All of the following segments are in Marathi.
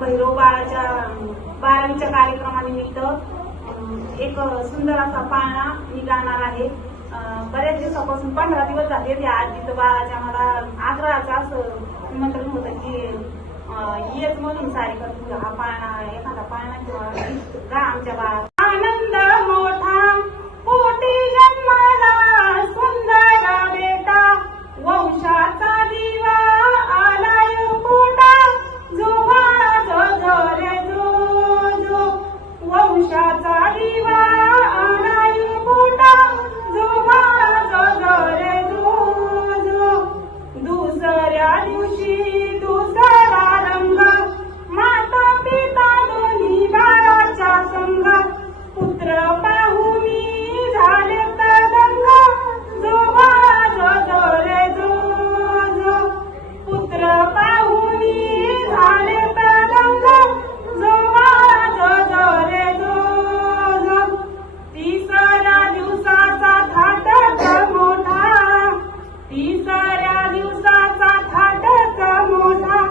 भैरव बाळाच्या 12वीच्या कार्यक्रमानिमित्त एक सुंदर असा पाळणा मी गाणार आहे। बऱ्याच दिवसापासून 15 दिवस झाले त्या आजीचं बाळाच्या मला आग्रहाचं असं निमंत्रण होतं की येत म्हणून सारिका तू हा पाळणा एखादा पाळणा किंवा गा आमच्या बाळाचा। आनंद मोठा पोटी जन्माला सुंदर बेटा वंशाचा दिवा आलाय पोटा जो बाळा जो रे जो वंशाचा दिवा आलाय पोटा जो बाळा जो रे जो दुसऱ्या दिवशी दुसरा रंग माता पिता दोन्ही बाळाच्या संग पुत्र पाहुणी झाले तदंग जो बाळा जो रे जो पुत्र पाहुणी झाले तदंग जो बाळा जो रे जो तिसऱ्या दिवसाचा थाटच मोठा तिसऱ्या दिवसाचा थाटच मोठा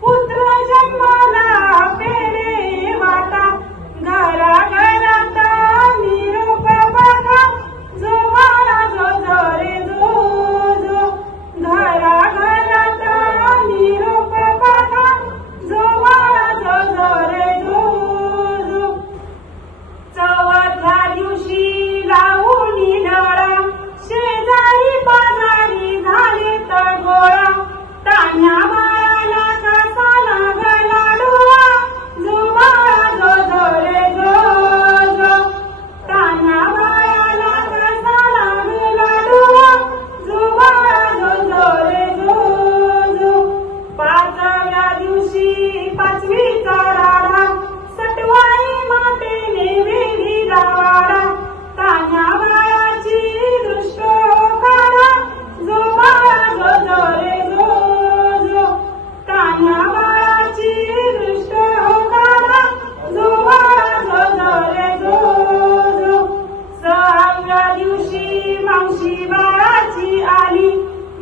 पुत्र जन्माला पेरे वाटा घराघरात निरोप बघा जो बाळा जो रे जो घराघरात निरोप बघा जो बाळा जो रे जो चौथ्या दिवशी लावून डोळा शेजारी पाजारी झाले तर गोळा तान्या बाळाला कसाला गला डोळा जो बाळा जो रे जो तान्या बाळाला कसाला गला डोळा जो बाळा जो रे जो पाचव्या दिवशी पाचवीचा राडा सटवाई मातेने वेढीला वाडा तान्या बाळाची दृष्ट काढा जो बाळा जो रे जो तान्या बाळाची दृष्ट काढा जो बाळा जो रे जो सहाव्या दिवशी मावशी बाळाची आली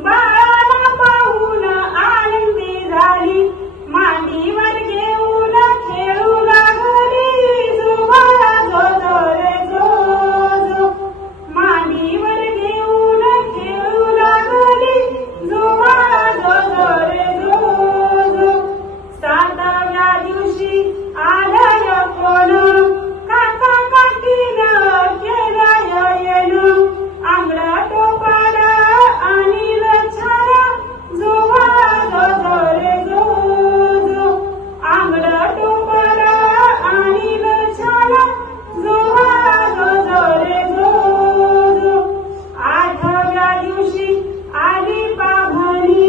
बाळाला पाहून आनंदी झाली मांडीवर घेऊन खेळू लागली जो बाळा जो रे जो मांडीवर घेऊन खेळू लागली जो बाळा जो रे जो सातव्या दिवशी आलं कोण काका काकीनं केलं येणं आंगडा टोपाड आणील छान जो बाळा जो रे जो आंगडा टोपाड आणील छान जो बाळा जो रे जो आठव्या दिवशी आली पाभणी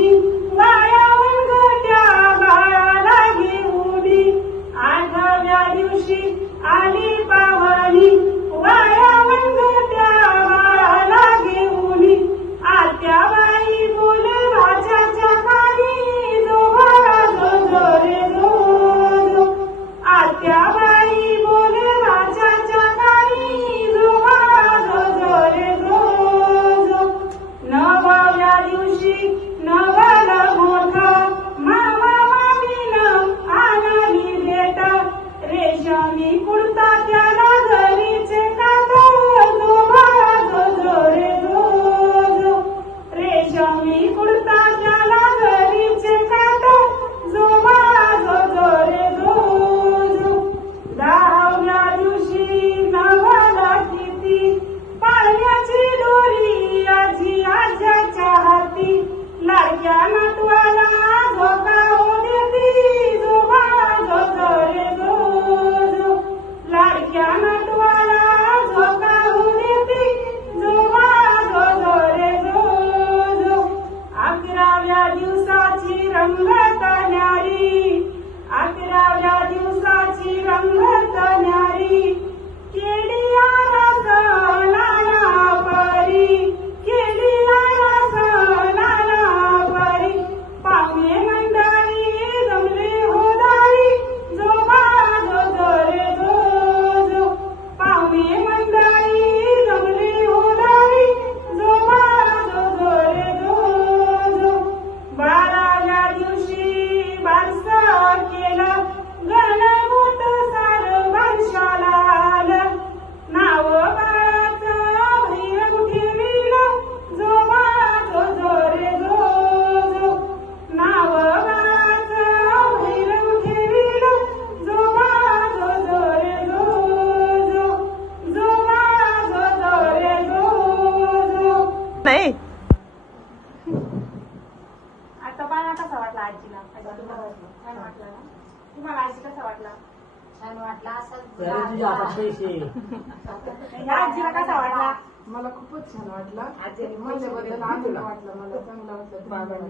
वायावून त्या बाळाला घेऊन आठव्या दिवशी आली पाभणी वायावून त्या बाळाला घेऊन आत्याबाई बोले राजाच्या कानी जो बाळा जो रे जो आत्याबाई बोले राजाच्या कानी जो बाळा जो रे जो नवव्या दिवशी नवल मोठं मामा मामीनं आणली भेट रेशमी कुर्ता त्याला घरीचे काट जो बाळा जो रे जो रेशमी कुर्ता त्याला घरीचे काट जो बाळा जो रे जो 10व्या दिवशी नवला किती पाळण्याची दोरी आजी आज्याच्या हाती लाडक्या नातवाला झोका हो देती जो बाळा जो रे जो लाडक्या नातवाला झोका हो देती जो बाळा जो रे जो 11व्या दिवसाची रंगत न्यारी 11व्या दिवसाची रंगत न्यारी केली आरास नाना परी केली आरास नाना परी वाटला ना. तुम्हाला आजी कसा वाटला? छान वाटला असं तुझ्या हातात पैसे. या आजीला कसा वाटला? मला खूपच छान वाटलं. आजी म्हणल्याबद्दल आनंद वाटला मला, चांगलं वाटलं.